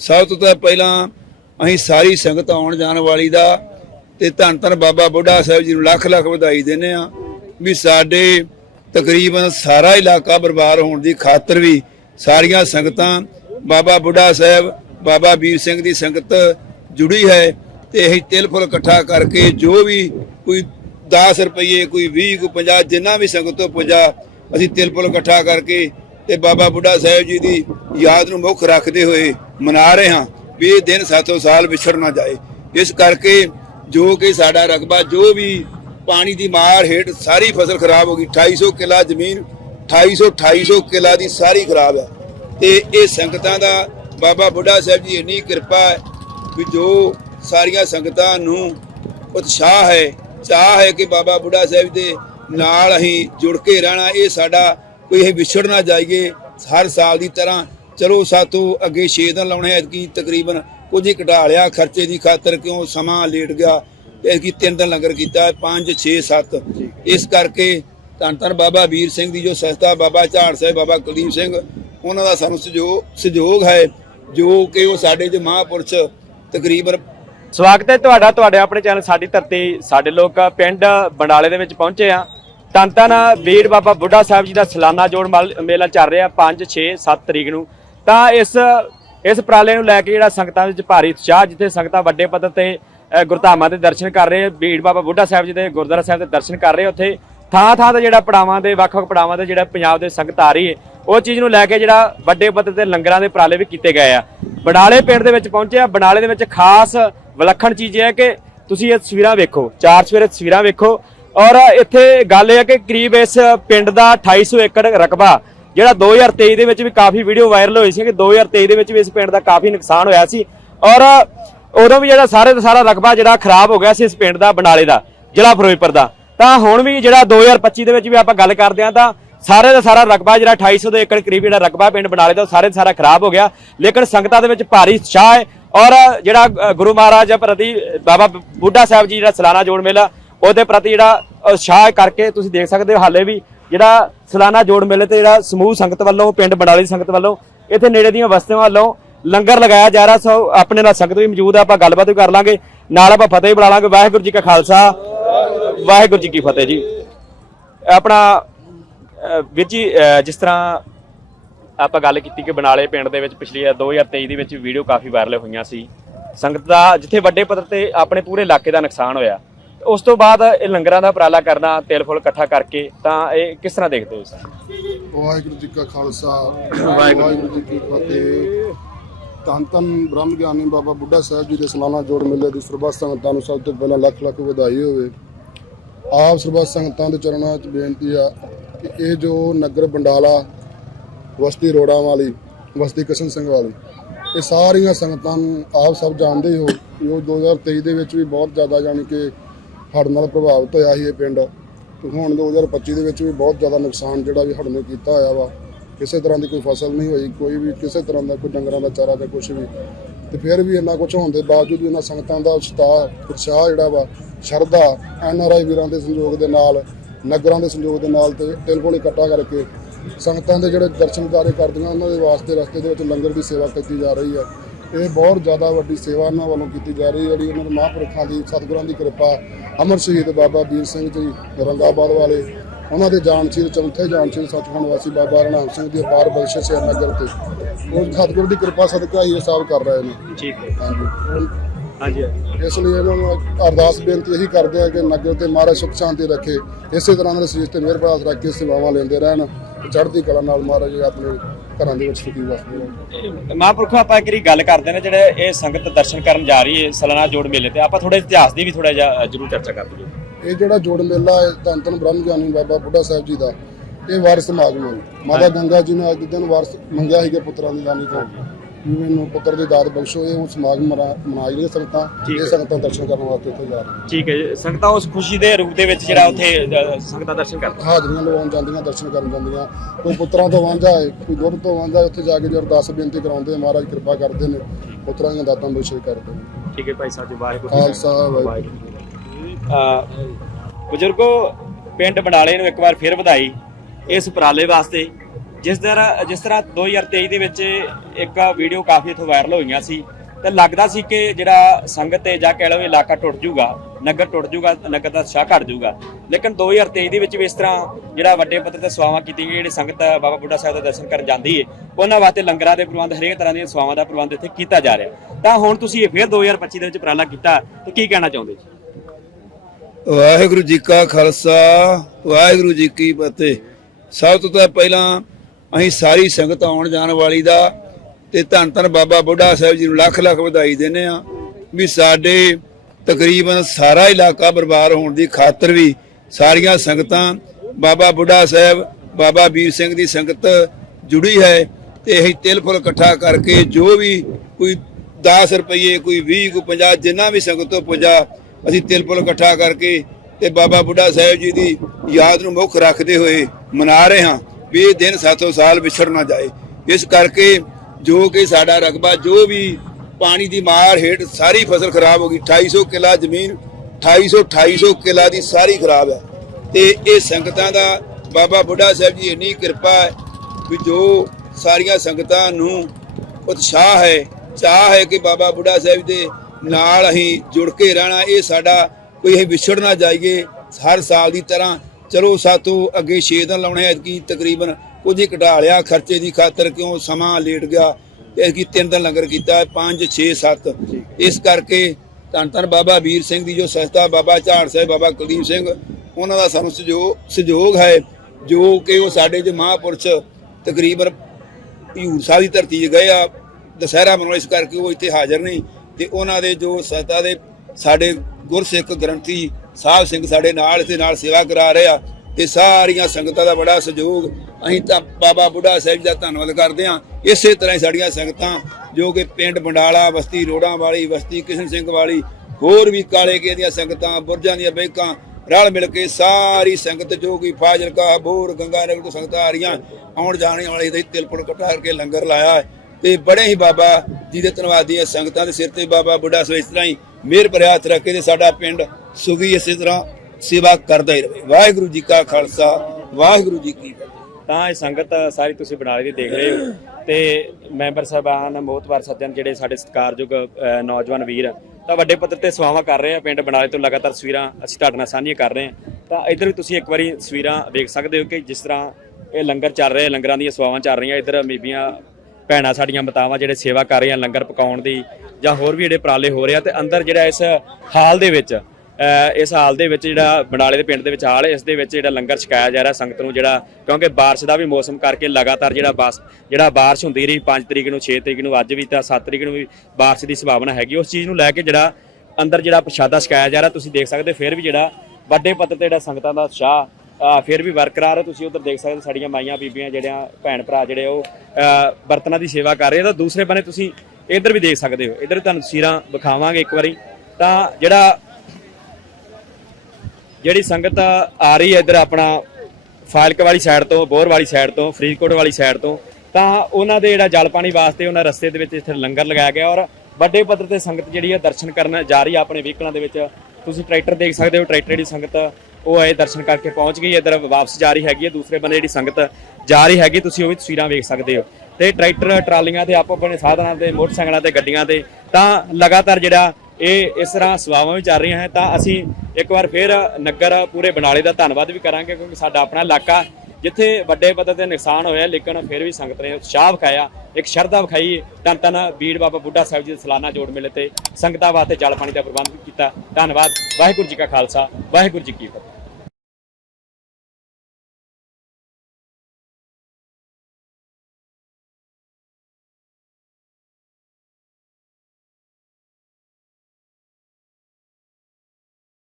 ਸਭ ਤੋਂ ਤਾਂ ਪਹਿਲਾਂ ਅਸੀਂ ਸਾਰੀ ਸੰਗਤ ਆਉਣ ਜਾਣ ਵਾਲੀ ਦਾ ਤੇ ਧੰਨ ਧੰਨ ਬਾਬਾ ਬੁੱਢਾ ਸਾਹਿਬ ਜੀ ਨੂੰ ਲੱਖ ਲੱਖ ਵਧਾਈ ਦਿੰਦੇ ਆ ਵੀ ਸਾਡੇ ਤਕਰੀਬਨ ਸਾਰਾ ਇਲਾਕਾ ਬਰਬਾਦ ਹੋਣ ਦੀ ਖਾਤਰ ਵੀ ਸਾਰੀਆਂ ਸੰਗਤਾਂ, ਬਾਬਾ ਬੁੱਢਾ ਸਾਹਿਬ, ਬਾਬਾ ਵੀਰ ਸਿੰਘ ਦੀ ਸੰਗਤ ਜੁੜੀ ਹੈ ਤੇ ਅਸੀਂ ਤਿਲ ਫੁੱਲ ਇਕੱਠਾ ਕਰਕੇ ਜੋ ਵੀ ਕੋਈ 10 ਰੁਪਏ ਕੋਈ 20 ਕੋਈ 50 ਜਿੰਨਾ ਵੀ ਸੰਗਤ ਤੋਂ ਪੁੱਜਾ, ਅਸੀਂ ਤਿਲ ਫੁੱਲ ਇਕੱਠਾ ਕਰਕੇ ਤੇ ਬਾਬਾ ਬੁੱਢਾ ਸਾਹਿਬ ਜੀ ਦੀ ਯਾਦ ਨੂੰ ਮੁੱਖ ਰੱਖਦੇ ਹੋਏ ਮਨਾ ਰਹੇ ਹਾਂ ਵੀ ਇਹ ਦਿਨ ਸਾਤੋਂ ਸਾਲ ਵਿਛੜ ਨਾ ਜਾਏ। ਇਸ ਕਰਕੇ ਜੋ ਕਿ ਸਾਡਾ ਰਕਬਾ, ਜੋ ਵੀ ਪਾਣੀ ਦੀ ਮਾਰ ਹੇਠ ਸਾਰੀ ਫਸਲ ਖਰਾਬ ਹੋ ਗਈ 2800 ਕਿੱਲਾ ਜ਼ਮੀਨ 2800 2800 ਕਿੱਲਾ ਦੀ ਸਾਰੀ ਖਰਾਬ ਹੈ ਤੇ ਇਹ ਸੰਗਤਾਂ ਦਾ ਬਾਬਾ ਬੁੱਢਾ ਸਾਹਿਬ ਜੀ ਇੰਨੀ ਕਿਰਪਾ ਹੈ ਵੀ ਜੋ ਸਾਰੀਆਂ ਸੰਗਤਾਂ ਨੂੰ ਉਤਸ਼ਾਹ ਹੈ, ਚਾਹ ਹੈ ਕਿ ਬਾਬਾ ਬੁੱਢਾ ਸਾਹਿਬ ਦੇ ਨਾਲ ਅਸੀਂ ਜੁੜ ਕੇ ਰਹਿਣਾ। ਇਹ ਸਾਡਾ ਕੋਈ ਇਹ ਵਿਛੜ ਨਾ ਜਾਈਏ, ਹਰ ਸਾਲ ਦੀ ਤਰ੍ਹਾਂ। ਚਲੋ ਸਾਤੋਂ ਅੱਗੇ 6 ਦਿਨ ਲਾਉਣੇ ਐਤਕੀ ਤਕਰੀਬਨ ਕੁਝ ਹੀ ਘਟਾ ਲਿਆ, ਖਰਚੇ ਦੀ ਖਾਤਰ ਕਿਉਂ ਸਮਾਂ ਲੇਟ ਗਿਆ। ਤੇ ਐਤਕੀ ਤਿੰਨ ਦਿਨ ਲੰਗਰ ਕੀਤਾ 5 6 7 ਇਸ ਕਰਕੇ ਧੰਨ ਧੰਨ ਬਾਬਾ ਵੀਰ ਸਿੰਘ ਦੀ ਜੋ ਸੰਸਥਾ ਬਾਬਾ ਝਾੜ ਸਾਹਿਬ, ਬਾਬਾ ਕੁਲਦੀਪ ਸਿੰਘ, ਉਹਨਾਂ ਦਾ ਸਾਨੂੰ ਸਹਿਯੋਗ ਸਹਿਯੋਗ ਹੈ, ਜੋ ਕਿ ਉਹ ਸਾਡੇ ਜੋ ਮਹਾਂਪੁਰਸ਼ ਤਕਰੀਬਨ ਸਵਾਗਤ ਹੈ ਤੁਹਾਡਾ, ਤੁਹਾਡੇ ਆਪਣੇ ਚੈਨਲ ਸਾਡੀ ਧਰਤੀ, ਸਾਡੇ ਲੋਕ ਪਿੰਡ ਬੰਡਾਲੇ ਦੇ ਵਿੱਚ ਪਹੁੰਚੇ ਆ। ਧੰਨ ਧੰਨ ਵੀਰ ਬਾਬਾ ਬੁੱਢਾ ਸਾਹਿਬ ਜੀ ਦਾ ਸਾਲਾਨਾ ਜੋੜ ਮਲ- ਮੇਲਾ ਚੱਲ ਰਿਹਾ 5 6 7 ਤਰੀਕ ਨੂੰ। ਤਾਂ ਇਸ ਇਸ ਪ੍ਰਾਲੇ ਨੂੰ ਲੈ ਕੇ ਜਿਹੜਾ ਸੰਗਤਾਂ ਵਿੱਚ ਭਾਰੀ ਉਤਸ਼ਾਹ, ਜਿੱਥੇ ਸੰਗਤਾਂ ਵੱਡੇ ਪੱਧਰ ਤੇ ਗੁਰਧਾਮਾਂ ਦੇ ਦਰਸ਼ਨ ਕਰ ਰਹੇ ਬੀੜ ਬਾਬਾ ਬੁੱਢਾ ਸਾਹਿਬ ਜੀ ਦੇ ਗੁਰਦੁਆਰਾ ਸਾਹਿਬ ਦੇ ਦਰਸ਼ਨ ਕਰ ਰਹੇ ਉੱਥੇ। ਥਾਂ ਥਾਂ ਤੇ ਜਿਹੜਾ ਪੜਾਵਾਂ ਦੇ, ਵੱਖ-ਵੱਖ ਪੜਾਵਾਂ ਤੇ ਜਿਹੜਾ ਪੰਜਾਬ ਦੇ ਸੰਗਤ ਆ ਰਹੀ ਹੈ ਉਹ ਚੀਜ਼ ਨੂੰ ਲੈ ਕੇ ਜਿਹੜਾ ਵੱਡੇ ਪੱਧਰ ਤੇ ਲੰਗਰਾਂ ਦੇ ਪ੍ਰਾਲੇ ਵੀ ਕੀਤੇ ਗਏ ਆ। ਬਨਾਲੇ ਪਿੰਡ ਦੇ ਵਿੱਚ ਪਹੁੰਚਿਆ ਬਨਾਲੇ ਦੇ ਵਿੱਚ ਖਾਸ ਵਿਲੱਖਣ ਚੀਜ਼ ਇਹ ਹੈ ਕਿ ਤੁਸੀਂ ਇਹ ਤਸਵੀਰਾਂ ਵੇਖੋ, ਚਾਰ ਸਵੇਰੇ ਤਸਵੀਰਾਂ ਵੇਖੋ। ਔਰ ਇੱਥੇ ਗੱਲ ਇਹ ਹੈ ਕਿ ਕਰੀਬ ਇਸ ਪਿੰਡ ਦਾ 2800 ਏਕੜ ਰਕਬਾ, ਜਿਹੜਾ 2023 ਦੇ ਵਿੱਚ ਵੀ ਕਾਫੀ ਵੀਡੀਓ ਵਾਇਰਲ ਹੋਈ ਸੀ ਕਿ 2023 ਦੇ ਵਿੱਚ ਵੀ ਇਸ ਪਿੰਡ ਦਾ ਕਾਫੀ ਨੁਕਸਾਨ ਹੋਇਆ ਸੀ। ਔਰ ਉਦੋਂ ਵੀ ਜਿਹੜਾ ਸਾਰੇ ਦਾ ਸਾਰਾ ਰਕਬਾ ਜਿਹੜਾ ਖਰਾਬ ਹੋ ਗਿਆ ਸੀ ਇਸ ਪਿੰਡ ਦਾ, ਬਨਾਲੇ ਦਾ, ਜ਼ਿਲ੍ਹਾ ਫਿਰੋਜ਼ਪੁਰ ਦਾ। ਤਾਂ ਹੁਣ ਵੀ ਜਿਹੜਾ 2025 ਦੇ ਵਿੱਚ ਵੀ ਆਪਾਂ ਗੱਲ ਕਰਦੇ ਹਾਂ ਤਾਂ ਸਾਰੇ ਦਾ ਸਾਰਾ ਰਕਬਾ ਜਿਹੜਾ 2800 ਦੇ ਏਕੜ ਕਰੀਬ ਜਿਹੜਾ ਰਕਬਾ ਪਿੰਡ ਬਨਾਲੇ ਦਾ, ਉਹ ਸਾਰੇ ਦਾ ਸਾਰਾ ਖਰਾਬ ਹੋ ਗਿਆ। ਲੇਕਿਨ ਸੰਗਤਾਂ ਦੇ ਵਿੱਚ ਭਾਰੀ ਉਤਸ਼ਾਹ ਹੈ। ਔਰ ਜਿਹੜਾ ਗੁਰੂ ਮਹਾਰਾਜ ਪ੍ਰਤੀ ਬਾਬਾ ਬੁੱਢਾ ਸਾਹਿਬ ਜੀ ਜਿਹੜਾ ਸਾਲਾਨਾ ਜੋੜ ਮੇਲਾ ਉਹਦੇ ਪ੍ਰਤੀ ਜਿਹੜਾ ਉਤਸ਼ਾਹ ਕਰਕੇ ਤੁਸੀਂ ਦੇਖ ਸਕਦੇ ਹੋ ਹਾਲੇ ਵੀ ਜਿਹੜਾ ਸਾਲਾਨਾ ਜੋੜ ਮੇਲੇ ਤੇ ਜਿਹੜਾ ਸਮੂਹ ਸੰਗਤ ਵੱਲੋਂ ਪਿੰਡ ਬਡਾਲੀ ਸੰਗਤ ਵੱਲੋਂ ਇੱਥੇ ਨੇੜੇ ਦੀਆਂ ਬਸਤੀਆਂ ਵੱਲੋਂ ਲੰਗਰ ਲਗਾਇਆ ਜਾ ਰਿਹਾ। ਸੋ ਆਪਣੇ ਨਾਲ ਸੰਗਤ ਵੀ ਮੌਜੂਦ ਆ ਆਪਾਂ ਗੱਲਬਾਤ ਵੀ ਕਰ ਲਾਂਗੇ। ਨਾਲ ਆਪਾਂ ਫਤਿਹ ਵੀ ਬੁਲਾ ਲਾਂਗੇ। ਵਾਹਿਗੁਰੂ ਜੀ ਕਾ ਖਾਲਸਾ ਵਾਹਿਗੁਰੂ ਜੀ ਕੀ ਫਤਿਹ ਜੀ। ਆਪਣਾ ਅਹ, ਵੀਰ ਜੀ ਜਿਸ ਤਰ੍ਹਾਂ ਆਪਾਂ ਗੱਲ ਕੀਤੀ ਕਿ ਬਨਾਲੇ ਪਿੰਡ ਦੇ ਵਿੱਚ ਪਿਛਲੀ 2023 ਦੇ ਵਿੱਚ ਵੀਡੀਓ ਕਾਫੀ ਵਾਇਰਲ ਹੋਈਆਂ ਸੀ। ਸੰਗਤ ਦਾ ਜਿੱਥੇ ਵੱਡੇ ਪੱਧਰ ਤੇ ਆਪਣੇ ਪੂਰੇ ਇਲਾਕੇ ਦਾ ਨੁਕਸਾਨ ਹੋਇਆ। ਉਸ ਤੋਂ ਬਾਅਦ ਇਹ ਲੰਗਰਾਂ ਦਾ ਉਪਰਾਲਾ ਕਰਨਾ ਤੇਲ ਫੁੱਲ ਇਕੱਠਾ ਕਰਕੇ ਤਾਂ ਇਹ ਕਿਸ ਤਰ੍ਹਾਂ ਦੇਖਦੇ ਹੋ ਇਸ ਵਾਹਿਗੁਰੂ ਜੀ ਕਾ ਖਾਲਸਾ ਵਾਹਿਗੁਰੂ ਜੀ ਕੀ ਫਤਿਹ। ਧੰਨ ਧੰਨ ਬ੍ਰਹਮ ਗਿਆਨੀ ਬਾਬਾ ਬੁੱਢਾ ਸਾਹਿਬ ਜੀ ਦੇ ਸਾਲਾਨਾ ਜੋੜ ਮੇਲੇ ਦੀ ਸਰਬੱਤ ਸੰਗਤਾਂ ਨੂੰ ਸਭ ਤੋਂ ਪਹਿਲਾਂ ਲੱਖ ਲੱਖ ਵਧਾਈ ਹੋਵੇ। ਆਪ ਸਰਬੱਤ ਸੰਗਤਾਂ ਦੇ ਚਰਨਾਂ ਵਿੱਚ ਬੇਨਤੀ ਆ ਕਿ ਇਹ ਜੋ ਨਗਰ ਬੰਡਾਲਾ ਵਸਤੀ ਰੋੜਾ ਵਾਲੀ ਵਸਤੀ ਕਿਸ਼ਨ ਸਿੰਘ ਵਾਲੀ ਇਹ ਸਾਰੀਆਂ ਸੰਗਤਾਂ ਨੂੰ ਆਪ ਸਭ ਜਾਣਦੇ ਹੀ ਹੋ ਕਿ ਉਹ 2023 ਦੇ ਵਿੱਚ ਵੀ ਬਹੁਤ ਜ਼ਿਆਦਾ ਜਾਣੀ ਕਿ ਹੜ੍ਹ ਨਾਲ ਪ੍ਰਭਾਵਿਤ ਹੋਇਆ ਸੀ ਇਹ ਪਿੰਡ। ਤੇ ਹੁਣ 2025 ਦੇ ਵਿੱਚ ਵੀ ਬਹੁਤ ਜ਼ਿਆਦਾ ਨੁਕਸਾਨ ਜਿਹੜਾ ਵੀ ਹੜ੍ਹ ਨੇ ਕੀਤਾ ਹੋਇਆ ਵਾ, ਕਿਸੇ ਤਰ੍ਹਾਂ ਦੀ ਕੋਈ ਫਸਲ ਨਹੀਂ ਹੋਈ, ਕੋਈ ਵੀ ਕਿਸੇ ਤਰ੍ਹਾਂ ਦਾ ਕੋਈ ਡੰਗਰਾਂ ਦਾ ਚਾਰਾ ਜਾਂ ਕੁਝ ਵੀ। ਤੇ ਫਿਰ ਵੀ ਇੰਨਾ ਕੁਝ ਹੋਣ ਦੇ ਬਾਵਜੂਦ ਵੀ ਇਹਨਾਂ ਸੰਗਤਾਂ ਦਾ ਉਤਸ਼ਾਹ ਉਤਸ਼ਾਹ ਜਿਹੜਾ ਵਾ, ਸ਼ਰਧਾ, ਐਨ ਆਰ ਆਈ ਵੀਰਾਂ ਦੇ ਸੰਯੋਗ ਦੇ ਨਾਲ, ਨਗਰਾਂ ਦੇ ਸੰਯੋਗ ਦੇ ਨਾਲ ਤੇ ਟੈਲੀਫੋਨ ਇਕੱਠਾ ਕਰਕੇ ਸੰਗਤਾਂ ਦੇ ਜਿਹੜੇ ਦਰਸ਼ਨਕਾਰੇ ਕਰਦੀਆਂ, ਉਹਨਾਂ ਦੇ ਵਾਸਤੇ ਰਸਤੇ ਦੇ ਵਿੱਚ ਲੰਗਰ ਦੀ ਸੇਵਾ ਕੀਤੀ ਜਾ ਰਹੀ ਹੈ। ਇਹ ਬਹੁਤ ਜ਼ਿਆਦਾ ਵੱਡੀ ਸੇਵਾ ਇਹਨਾਂ ਵੱਲੋਂ ਕੀਤੀ ਜਾ ਰਹੀ ਹੈ। ਜਿਹੜੀ ਉਹਨਾਂ ਦੇ ਮਹਾਂਪੁਰਖਾਂ ਦੀ ਸਤਿਗੁਰਾਂ ਦੀ ਕਿਰਪਾ ਅਮਰ ਸ਼ਹੀਦ ਬਾਬਾ ਵੀਰ ਸਿੰਘ ਜੀ ਰੰਗਾਬਾਦ ਵਾਲੇ ਉਹਨਾਂ ਦੇ ਜਾਨਸ਼ੀਲ ਚੌਥੇ ਜਾਨਸ਼ੀਲ ਸੱਚਖੰਡ ਵਾਸੀ ਬਾਬਾ ਰਣਾਮ ਸਿੰਘ ਦੀ ਅਪਾਰ ਬਖਸ਼ਿਸ਼ ਹੈ ਨਗਰ ਤੇ। ਉਹ ਸਤਿਗੁਰ ਦੀ ਕਿਰਪਾ ਸਦਕਾ ਹੀ ਇਹ ਸਭ ਕਰ ਰਹੇ ਨੇ। ਠੀਕ ਹੈ। ਹਾਂਜੀ। ਹਾਂਜੀ ਇਸ ਲਈ ਇਹਨਾਂ ਨੂੰ ਅਰਦਾਸ ਬੇਨਤੀ ਇਹੀ ਕਰਦੇ ਆ ਕਿ ਨਗਰ ਤੇ ਮਹਾਰਾਜ ਸੁਖ ਸ਼ਾਂਤੀ ਰੱਖੇ। ਇਸੇ ਤਰ੍ਹਾਂ ਦੇ ਸੀਸ ਤੇ ਮਿਹਰ ਰੱਖ ਕੇ ਸੇਵਾਵਾਂ ਲੈਂਦੇ ਰਹਿਣ। ਚੜ੍ਹਦੀ ਕਲਾ ਨਾਲ ਮਹਾਰਾਜ ਆਪਣੇ ਘਰਾਂ ਦੇ ਵਿੱਚ ਸੁਖੀ ਵਸਦੇ ਰਹਿਣ ਮਹਾਂਪੁਰਖੋ ਆਪਾਂ ਇੱਕ ਗੱਲ ਕਰਦੇ ਨੇ ਜਿਹੜੇ ਇਹ ਸੰਗਤ ਦਰਸ਼ਨ ਕਰਨ ਜਾ ਰਹੀ ਹੈ ਸਾਲਾਨਾ ਜੋੜ ਮੇਲੇ ਤੇ ਆਪਾਂ ਥੋੜੇ ਇਤਿਹਾਸ ਦੀ ਵੀ ਥੋੜਾ ਜਿਹਾ ਜ਼ਰੂਰ ਚਰਚਾ ਕਰ ਦਈਏ ਇਹ ਜਿਹੜਾ ਜੋੜ ਮੇਲਾ ਹੈ ਧੰਨ ਧੰਨ ਬ੍ਰਹਮ ਗਿਆਨੀ ਬਾਬਾ ਬੁੱਢਾ ਸਾਹਿਬ ਜੀ ਦਾ ਇਹ ਵਾਰਿਸ ਸਮਾਗਮ ਹੈ ਮਾਤਾ ਗੰਗਾ ਜੀ ਨੇ ਅੱਜ ਦਿਨ ਵਾਰਿਸ ਮੰਗਿਆ ਸੀਗਾ ਪੁੱਤਰਾਂ ਦੀ ਦਾਨੀ ਤੋਂ। ਮੈਨੂੰ ਪੁੱਤਰ ਦੀ ਦਾਤ ਬਖਸ਼ੋ ਇਹ ਹੁਣ ਸਮਾਗਮ ਮਨਾ- ਮਨਾਈ ਰਹੀਆਂ ਸੰਗਤਾਂ ਠੀਕ ਇਹ ਹੈ। ਸੰਗਤਾਂ ਦਰਸ਼ਨ ਕਰਨ ਵਾਸਤੇ ਇੱਥੇ ਜਾ ਰਹੀਆਂ। ਠੀਕ ਹੈ ਜੀ। ਸੰਗਤਾਂ ਉਸ ਖੁਸ਼ੀ ਦੇ ਰੂਪ ਦੇ ਵਿੱਚ ਜਿਹੜਾ ਉੱਥੇ ਅ, ਸੰਗਤਾਂ ਦਰਸ਼ਨ ਕਰਦੀਆਂ ਹਾਜ਼ਰੀਆਂ ਲਵਾਉਣ ਜਾਂਦੀਆਂ ਦਰਸ਼ਨ ਕਰਨ ਜਾਂਦੀਆਂ। ਕੋਈ ਪੁੱਤਰਾਂ ਤੋਂ ਵਾਂਝਾ ਹੈ ਕੋਈ ਦੁੱਧ ਤੋਂ ਵਾਂਝਾ ਹੈ, ਉੱਥੇ ਜਾ ਕੇ ਜੇ ਅਰਦਾਸ ਬੇਨਤੀ ਕਰਾਉਂਦੇ ਆ, ਮਹਾਰਾਜ ਕਿਰਪਾ ਕਰਦੇ ਨੇ ਪੁੱਤਰਾਂ ਦੀਆਂ ਦਾਤਾਂ ਬਖਸ਼ੇ ਕਰਦੇ ਨੇ। ਠੀਕ ਹੈ ਭਾਈ ਸਾਹਿਬ ਜੀ ਵਾਹਿਗੁਰੂ ਜੀ ਕਾ ਖਾਲਸਾ ਵਾਹਿਗੁਰੂ ਵਾਹਿਗੁਰੂ ਅ, ਬਜ਼ੁਰਗੋ ਪਿੰਡ ਬੰਡਾਲੇ ਨੂੰ ਇੱਕ ਵਾਰ ਫਿਰ ਵਧਾਈ ਇਸ ਉਪਰਾਲੇ ਵਾਸਤੇ। ਜਿਸ ਤਰ੍ਹਾਂ ਜਿਸ ਤਰ੍ਹਾਂ 2023 ਦੇ ਵਿੱਚ ਇੱਕ ਵੀਡੀਓ ਕਾਫੀ ਇੱਥੋਂ ਵਾਇਰਲ ਹੋਈਆਂ ਸੀ, ਤੇ ਲੱਗਦਾ ਸੀ ਕਿ ਜਿਹੜਾ ਸੰਗਤ ਤੇ ਜਾ ਕਹਿ ਲਓ ਇਲਾਕਾ ਟੁੱਟ ਜੂਗਾ ਨਗਰ ਟੁੱਟ ਜੂਗਾ ਨਗਰ ਦਾ ਸ਼ਾਹ ਘਟ ਜੂਗਾ ਲੇਕਿਨ 2023 ਦੇ ਵਿੱਚ ਵੀ ਇਸ ਤਰ੍ਹਾਂ ਜਿਹੜਾ ਵੱਡੇ ਪੱਧਰ ਤੇ ਸੇਵਾਵਾਂ ਕੀਤੀਆਂ ਜਿਹੜੀ ਸੰਗਤ ਬਾਬਾ ਬੁੱਢਾ ਸਾਹਿਬ ਦਾ ਦਰਸ਼ਨ ਕਰਨ ਜਾਂਦੀ ਹੈ ਉਹਨਾਂ ਵਾਸਤੇ ਲੰਗਰਾਂ ਦੇ ਪ੍ਰਬੰਧ, ਹਰੇਕ ਤਰ੍ਹਾਂ ਦੀਆਂ ਸੇਵਾਵਾਂ ਦਾ ਪ੍ਰਬੰਧ ਇੱਥੇ ਕੀਤਾ ਜਾ ਰਿਹਾ। ਤਾਂ ਹੁਣ ਤੁਸੀਂ ਇਹ ਫਿਰ 2025 ਦੇ ਵਿੱਚ ਉਪਰਾਲਾ ਕੀਤਾ, ਤੇ ਕੀ ਕਹਿਣਾ ਚਾਹੁੰਦੇ ਜੀ? ਵਾਹਿਗੁਰੂ ਜੀ ਕਾ ਖਾਲਸਾ, ਵਾਹਿਗੁਰੂ ਜੀ ਕੀ ਫਤਿਹ। ਸਭ ਤੋਂ ਤਾਂ ਪਹਿਲਾਂ ਅਸੀਂ ਸਾਰੀ ਸੰਗਤ ਆਉਣ ਜਾਣ ਵਾਲੀ ਦਾ ਤੇ ਧੰਨ ਧੰਨ ਬਾਬਾ ਬੁੱਢਾ ਸਾਹਿਬ ਜੀ ਨੂੰ ਲੱਖ ਲੱਖ ਵਧਾਈ ਦਿੰਦੇ ਆ ਵੀ ਸਾਡੇ ਤਕਰੀਬਨ ਸਾਰਾ ਇਲਾਕਾ ਬਰਬਾਦ ਹੋਣ ਦੀ ਖਾਤਰ ਵੀ ਸਾਰੀਆਂ ਸੰਗਤਾਂ, ਬਾਬਾ ਬੁੱਢਾ ਸਾਹਿਬ, ਬਾਬਾ ਵੀਰ ਸਿੰਘ ਦੀ ਸੰਗਤ ਜੁੜੀ ਹੈ ਤੇ ਅਸੀਂ ਤਿਲ ਫੁੱਲ ਇਕੱਠਾ ਕਰਕੇ ਜੋ ਵੀ ਕੋਈ 10 ਰੁਪਏ ਕੋਈ 20 ਕੋਈ 50 ਜਿੰਨਾ ਵੀ ਸੰਗਤ ਤੋਂ ਪੁੱਜਾ, ਅਸੀਂ ਤਿਲ ਫੁੱਲ ਇਕੱਠਾ ਕਰਕੇ ਤੇ ਬਾਬਾ ਬੁੱਢਾ ਸਾਹਿਬ ਜੀ ਦੀ ਯਾਦ ਨੂੰ ਮੁੱਖ ਰੱਖਦੇ ਹੋਏ ਮਨਾ ਰਹੇ ਹਾਂ। ਵੀ ਇਹ ਦਿਨ ਸਾਥੋਂ ਸਾਲ ਵਿਛੜ ਨਾ ਜਾਏ। ਇਸ ਕਰਕੇ ਜੋ ਕਿ ਸਾਡਾ ਰਕਬਾ, ਜੋ ਵੀ ਪਾਣੀ ਦੀ ਮਾਰ ਹੇਠ ਸਾਰੀ ਫਸਲ ਖਰਾਬ ਹੋ ਗਈ 2800 ਕਿੱਲਾ ਜ਼ਮੀਨ 2800 2800 ਕਿੱਲਾ ਦੀ ਸਾਰੀ ਖਰਾਬ ਹੈ। ਤੇ ਇਹ ਸੰਗਤਾਂ ਦਾ, ਬਾਬਾ ਬੁੱਢਾ ਸਾਹਿਬ ਜੀ ਇੰਨੀ ਕਿਰਪਾ ਹੈ ਵੀ ਜੋ ਸਾਰੀਆਂ ਸੰਗਤਾਂ ਨੂੰ ਉਤਸ਼ਾਹ ਹੈ, ਚਾਹ ਹੈ ਕਿ ਬਾਬਾ ਬੁੱਢਾ ਸਾਹਿਬ ਦੇ ਨਾਲ ਅਸੀਂ ਜੁੜ ਕੇ ਰਹਿਣਾ, ਇਹ ਸਾਡਾ ਕੋਈ ਅਸੀਂ ਵਿਛੜ ਨਾ ਜਾਈਏ, ਹਰ ਸਾਲ ਦੀ ਤਰ੍ਹਾਂ ਚਲੋ ਸਾਤੋਂ ਅੱਗੇ 6 ਦਿਨ ਲਾਉਣੇ ਐਤਕੀ ਤਕਰੀਬਨ ਕੁਝ ਹੀ ਘਟਾ ਲਿਆ, ਖਰਚੇ ਦੀ ਖਾਤਰ ਕਿਉਂ ਸਮਾਂ ਲੇਟ ਗਿਆ ਤੇ ਐਤਕੀ ਤਿੰਨ ਦਿਨ ਲੰਗਰ ਕੀਤਾ 5 6 7 ਇਸ ਕਰਕੇ ਧੰਨ ਧੰਨ ਬਾਬਾ ਵੀਰ ਸਿੰਘ ਦੀ ਜੋ ਸੰਸਥਾ ਬਾਬਾ ਝਾੜ ਸਾਹਿਬ, ਬਾਬਾ ਕੁਲਦੀਪ ਸਿੰਘ, ਉਹਨਾਂ ਦਾ ਸਾਨੂੰ ਸਹਿਯੋਗ ਸਹਿਯੋਗ ਹੈ, ਜੋ ਕਿ ਉਹ ਸਾਡੇ ਜੋ ਮਹਾਂਪੁਰਸ਼ ਤਕਰੀਬਨ ਹਜ਼ੂਰ ਸਾਹਿਬ ਦੀ ਧਰਤੀ 'ਤੇ ਗਏ ਆ, ਦੁਸਹਿਰਾ ਮਨਾਉਣ, ਇਸ ਕਰਕੇ ਉਹ ਇੱਥੇ ਹਾਜ਼ਰ ਨਹੀਂ। ਤੇ ਉਹਨਾਂ ਦੇ ਜੋ ਸੰਸਥਾ ਦੇ ਸਾਡੇ ਗੁਰਸਿੱਖ ਗ੍ਰੰਥੀ ਸਾਹਿਬ ਸਿੰਘ ਸਾਡੇ ਨਾਲ ਇੱਥੇ ਨਾਲ ਸੇਵਾ ਕਰਾ ਰਹੇ ਆ ਤੇ ਸਾਰੀਆਂ ਸੰਗਤਾਂ ਦਾ ਬੜਾ ਸਹਿਯੋਗ। ਅਸੀਂ ਤਾਂ ਬਾਬਾ ਬੁੱਢਾ ਸਾਹਿਬ ਜੀ ਦਾ ਧੰਨਵਾਦ ਕਰਦੇ ਹਾਂ। ਇਸੇ ਤਰ੍ਹਾਂ ਹੀ ਸਾਡੀਆਂ ਸੰਗਤਾਂ, ਜੋ ਕਿ ਪਿੰਡ ਬੰਡਾਲਾ, ਬਸਤੀ ਰੋੜਾਂ ਵਾਲੀ, ਬਸਤੀ ਕਿਸ਼ਨ ਸਿੰਘ ਵਾਲੀ, ਹੋਰ ਵੀ ਕਾਲੇ ਕੇ ਦੀਆਂ ਸੰਗਤਾਂ, ਬੁਰਜਾਂ ਦੀਆਂ ਬੈਕਾਂ, ਰਲ ਮਿਲ ਕੇ ਸਾਰੀ ਸੰਗਤ ਜੋ ਕਿ ਫਾਜ਼ਿਲਕਾ ਬੋਰ ਗੰਗਾ ਨਗਰ ਤੋਂ ਸੰਗਤਾਂ ਆ ਰਹੀਆਂ, ਆਉਣ ਜਾਣ ਵਾਲੇ ਦੇ ਤਿਲਪੁਰ ਇਕੱਠਾ ਕੇ ਲੰਗਰ ਲਾਇਆ ਹੈ। ਤੇ ਬੜੇ ਹੀ ਬਾਬਾ ਜੀ ਦੇ ਧੰਨਵਾਦੀ ਹੈ ਸੰਗਤਾਂ ਦੇ ਸਿਰ ਤੇ ਬਾਬਾ ਬੁੱਢਾ ਸਾਹਿਬ ਇਸ ਤਰ੍ਹਾਂ ਹੀ ਮਿਹਰ ਭਰਿਆ ਹੱਥ ਰੱਖੇ ਤੇ ਸਾਡਾ ਪਿੰਡ ਸੁਖੀ ਇਸੇ ਤਰ੍ਹਾਂ ਸੇਵਾ ਕਰਦਾ ਹੀ ਰਹੇ। ਵਾਹਿਗੁਰੂ ਜੀ ਕਾ ਖਾਲਸਾ, ਵਾਹਿਗੁਰੂ ਜੀ ਕੀ ਫਤਿਹ। ਤਾਂ ਇਹ ਸੰਗਤ ਸਾਰੀ ਤੁਸੀਂ ਬਣਾ ਦੀ ਦੇਖ ਰਹੇ ਹੋ। ਤੇ ਮੈਂਬਰ ਸਾਹਿਬਾਨ ਮੋਹਤਵਾਰ ਸੱਜਣ ਜਿਹੜੇ ਸਾਡੇ ਸਤਿਕਾਰਯੋਗ ਨੌਜਵਾਨ ਵੀਰ, ਤਾਂ ਵੱਡੇ ਪੱਧਰ ਤੇ ਸੇਵਾਵਾਂ ਕਰ ਰਹੇ ਆ। ਪਿੰਡ ਬਣਾਲੇ ਤੋਂ ਲਗਾਤਾਰ ਤਸਵੀਰਾਂ ਅਸੀਂ ਤੁਹਾਡੇ ਨਾਲ ਸਾਂਝੀਆਂ ਕਰ ਰਹੇ ਹਾਂ। ਤਾਂ ਇੱਧਰ ਵੀ ਤੁਸੀਂ ਇੱਕ ਵਾਰੀ ਤਸਵੀਰਾਂ ਵੇਖ ਸਕਦੇ ਹੋ ਕਿ ਜਿਸ ਤਰ੍ਹਾਂ ਇਹ ਲੰਗਰ ਚੱਲ ਰਹੇ, ਲੰਗਰਾਂ ਦੀਆਂ ਸੇਵਾਵਾਂ ਚੱਲ ਰਹੀਆਂ। ਇੱਧਰ ਬੀਬੀਆਂ, ਭੈਣਾਂ ਸਾਡੀਆਂ ਮਾਤਾਵਾਂ ਜਿਹੜੇ ਸੇਵਾ ਕਰ ਰਹੀਆਂ ਲੰਗਰ ਪਕਾਉਣ ਦੀ ਜਾਂ ਹੋਰ ਵੀ ਜਿਹੜੇ ਉਪਰਾਲੇ ਹੋ ਰਹੇ ਆ। ਤੇ ਅੰਦਰ ਜਿਹੜਾ ਇਸ ਹਾਲ ਦੇ ਵਿੱਚ ਇਸ ਹਾਲ ਦੇ ਵਿੱਚ ਜਿਹੜਾ ਬੰਡਾਲੇ ਦੇ ਪਿੰਡ ਦੇ ਵਿੱਚ ਹਾਲ ਇਸ ਦੇ ਵਿੱਚ ਜਿਹੜਾ ਲੰਗਰ ਛਕਾਇਆ ਜਾ ਰਿਹਾ ਸੰਗਤ ਨੂੰ ਜਿਹੜਾ, ਕਿਉਂਕਿ ਬਾਰਿਸ਼ ਦਾ ਵੀ ਮੌਸਮ ਕਰਕੇ ਲਗਾਤਾਰ ਜਿਹੜਾ ਬਾਸ, ਜਿਹੜਾ ਬਾਰਿਸ਼ ਹੁੰਦੀ ਰਹੀ 5 ਤਰੀਕ ਨੂੰ 6 ਤਰੀਕ ਨੂੰ, ਅੱਜ ਵੀ ਤਾਂ 7 ਤਰੀਕ ਨੂੰ ਵੀ ਬਾਰਿਸ਼ ਦੀ ਸੰਭਾਵਨਾ ਹੈਗੀ। ਉਸ ਚੀਜ਼ ਨੂੰ ਲੈ ਕੇ ਜਿਹੜਾ ਅੰਦਰ ਜਿਹੜਾ ਪ੍ਰਸ਼ਾਦਾ ਛਕਾਇਆ ਜਾ ਰਿਹਾ, ਤੁਸੀਂ ਦੇਖ ਸਕਦੇ ਫਿਰ ਵੀ ਜਿਹੜਾ ਵੱਡੇ ਪੱਧਰ ਤੇ ਜਿਹੜਾ ਸੰਗਤਾਂ ਦਾ ਉਤਸ਼ਾਹ ਫਿਰ ਵੀ ਬਰਕਰਾਰ ਤੁਸੀਂ ਉਧਰ ਦੇਖ ਸਕਦੇ ਸਾਡੀਆਂ ਮਾਈਆਂ, ਬੀਬੀਆਂ, ਜਿਹੜੀਆਂ ਭੈਣ ਭਰਾ ਜਿਹੜੇ ਉਹ ਬਰਤਨਾਂ ਦੀ ਸੇਵਾ ਕਰ ਰਹੇ ਆ। ਤਾਂ ਦੂਸਰੇ ਬੰਨੇ ਤੁਸੀਂ ਇੱਧਰ ਵੀ ਦੇਖ ਸਕਦੇ ਹੋ, ਇੱਧਰ ਤੁਹਾਨੂੰ ਤਸਵੀਰਾਂ ਵਿਖਾਵਾਂਗੇ ਇੱਕ ਵਾਰੀ। ਤਾਂ ਜਿਹੜਾ ਜਿਹੜੀ ਸੰਗਤ ਆ ਰਹੀ ਹੈ ਇੱਧਰ ਆਪਣਾ ਫਾਇਲਕ ਵਾਲੀ ਸਾਈਡ ਤੋਂ ਬੋਰ ਵਾਲੀ ਸਾਈਡ ਤੋਂ, ਫਰੀਦਕੋਟ ਵਾਲੀ ਸਾਈਡ ਤੋਂ, ਤਾਂ ਉਹਨਾਂ ਦੇ ਜਿਹੜਾ ਜਲ ਪਾਣੀ ਵਾਸਤੇ ਉਹਨਾਂ ਰਸਤੇ ਦੇ ਵਿੱਚ ਇੱਥੇ ਲੰਗਰ ਲਗਾਇਆ ਗਿਆ ਔਰ ਵੱਡੇ ਪੱਧਰ ਤੇ ਸੰਗਤ ਜਿਹੜੀ ਹੈ ਦਰਸ਼ਨ ਕਰਨ ਜਾ ਰਹੀ ਹੈ ਆਪਣੇ ਵਹੀਕਲਾਂ ਦੇ ਵਿੱਚ। ਤੁਸੀਂ ਟਰੈਕਟਰ ਦੇਖ ਸਕਦੇ ਹੋ, ਟਰੈਕਟਰ ਜਿਹੜੀ ਸੰਗਤ ਉਹ ਆਏ ਦਰਸ਼ਨ ਕਰਕੇ ਪਹੁੰਚ ਗਈ ਹੈ ਇੱਧਰ ਵਾਪਸ ਜਾ ਰਹੀ ਹੈਗੀ ਹੈ, ਦੂਸਰੇ ਬੰਦੇ ਜਿਹੜੀ ਸੰਗਤ ਜਾ ਰਹੀ ਹੈਗੀ, ਤੁਸੀਂ ਉਹ ਵੀ ਤਸਵੀਰਾਂ ਵੇਖ ਸਕਦੇ ਹੋ। ਤੇ ਟਰੈਕਟਰ ਟਰਾਲੀਆਂ ਤੇ ਆਪੋ ਆਪਣੇ ਸਾਧਨਾਂ ਤੇ, ਮੋਟਰਸਾਈਕਲਾਂ ਤੇ, ਗੱਡੀਆਂ ਤੇ, ਤਾਂ ਲਗਾਤਾਰ ਜਿਹੜਾ ਇਹ ਇਸ ਤਰ੍ਹਾਂ ਸੇਵਾਵਾਂ ਵੀ ਚੱਲ ਰਹੀਆਂ ਹੈ ਤਾਂ ਅਸੀਂ ਇੱਕ ਵਾਰ ਫਿਰ ਨਗਰ ਪੂਰੇ ਬਨਾਲੇ ਦਾ ਧੰਨਵਾਦ ਵੀ ਕਰਾਂਗੇ, ਕਿਉਂਕਿ ਸਾਡਾ ਆਪਣਾ ਇਲਾਕਾ ਜਿੱਥੇ ਵੱਡੇ ਪੱਧਰ ਤੇ ਨੁਕਸਾਨ ਹੋਇਆ, ਲੇਕਿਨ ਫਿਰ ਵੀ ਸੰਗਤ ਨੇ ਉਤਸ਼ਾਹ ਵਿਖਾਇਆ, ਇੱਕ ਸ਼ਰਧਾ ਵਿਖਾਈ, ਧੰਨ ਧੰਨ ਬੀੜ ਬਾਬਾ ਬੁੱਢਾ ਸਾਹਿਬ ਜੀ ਦੇ ਸਲਾਨਾ ਜੋੜ ਮੇਲੇ ਤੇ ਸੰਗਤਾਂ ਵਾਸਤੇ ਜਲ ਪਾਣੀ ਦਾ ਪ੍ਰਬੰਧ ਵੀ ਕੀਤਾ, ਧੰਨਵਾਦ, ਵਾਹਿਗੁਰੂ ਜੀ ਕਾ ਖਾਲਸਾ, ਵਾਹਿਗੁਰੂ ਜੀ ਕੀ ਫਤਿਹ।